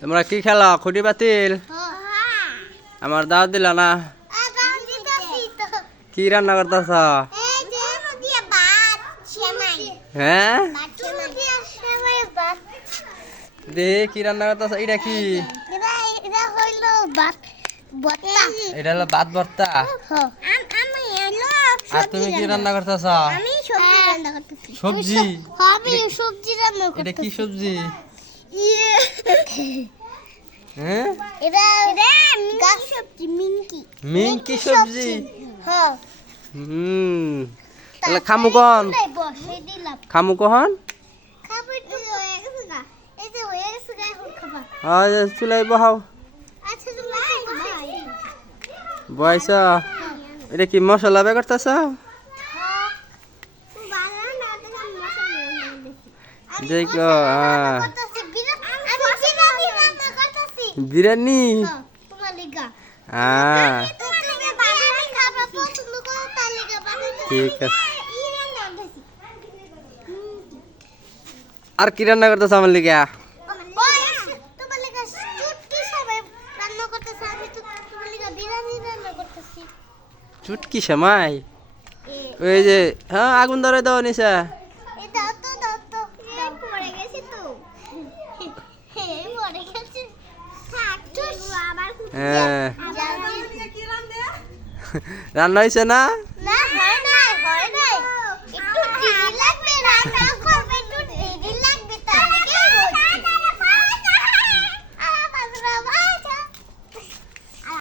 তোমরা কি খেলা খুঁটি বাতিল? আমার দাওয়াত দিলা না? কি রান্না করতেছ? হ্যাঁ দে কি রান্না করতেছ? এটা কি? এটা হলো ভাত ভর্তা। আর তুমি কি রান্না করতেছ? সবজি। এটা কি সবজি? হ্যাঁ মিঙ্কি সবজি। তাহলে খামু কখন? খামু কখন? চুলাই বহাও। বয়স এটা কি মশলা বে করতেছ? দেখো বিরিয়ানি। ঠিক আছে। আর কি রান্না করতেছ আমার লিগা? চুটকি সেমাই। ওই যে হ্যাঁ আগুন ধরে দাও নিশা। হ্যাঁ রান্না হয়েছে না?